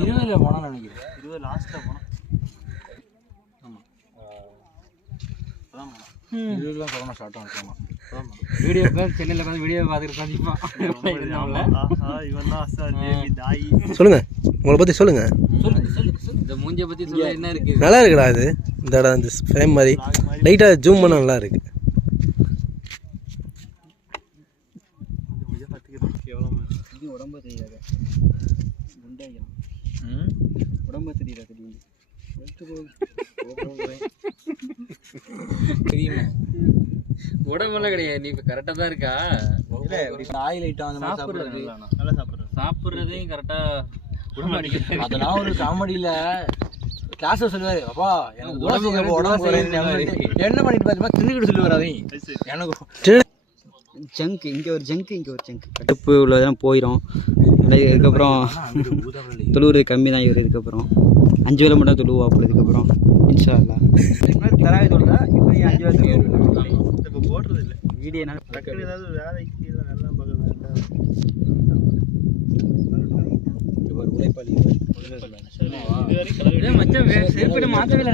20 போனான்னு நினைக்கிறேன். 20 லாஸ்ட்டில் போனோம். ஆமாம், அதான் 20 கொரோனா ஸ்டார்ட் ஆகும். வீடியோ பார்த்து சென்னையில் பார்த்து வீடியோ பார்த்துட்டு இவன் தான் அசார் தேவி தாயி. சொல்லுங்க, உங்களை பற்றி சொல்லுங்க. இந்த மூஞ்சியை பற்றி சொல்ல என்ன இருக்குது? நல்லா இருக்குடா இது. இந்த இடம் இந்த ஃப்ரேம் மாதிரி லைட்டாக ஜூம் பண்ண நல்லா இருக்கு. உடம்பு தெரியாது, உடம்பு தெரியாது. தெரியுமா? உடம்பெல்லாம் கிடையாது, நீ இப்போ கரெக்டாக தான் இருக்கா? ஆயில் ஐட்டம் அந்த மாதிரி சாப்பிட்றது நல்லா சாப்பிட்றதையும் கரெக்டாக உடம்பு அடிக்கிறது. அதெல்லாம் ஒரு காமெடியில் கிளாஸில் சொல்லுவார், அப்பா எனக்கு உடம்பு என்ன பண்ணிட்டு பார்த்தீங்கன்னா தின்னுக்கிட்டு சொல்லுவார். அதையும் எனக்கு ஜங்க், இங்கே ஒரு ஜங்க், இங்கே ஒரு ஜங்க் கடுப்பு உள்ளதெல்லாம் போயிடும். இதுக்கப்புறம் தொழுவுறது கம்மி தான் இவர். இதுக்கப்புறம் 5 வேளை மட்டும் தொழுவா. அப்படி இதுக்கப்புறம் இன்ஷா அல்லா தராவி தொழுதா இப்படி 5 வேளை தொழுவா. இப்போ போடுறது இல்லை வீடியோ. ஏதாவது வேலைக்கு நல்லா உழைப்பாளி மச்சம் செருப்பிட மாற்றவே இல்லை.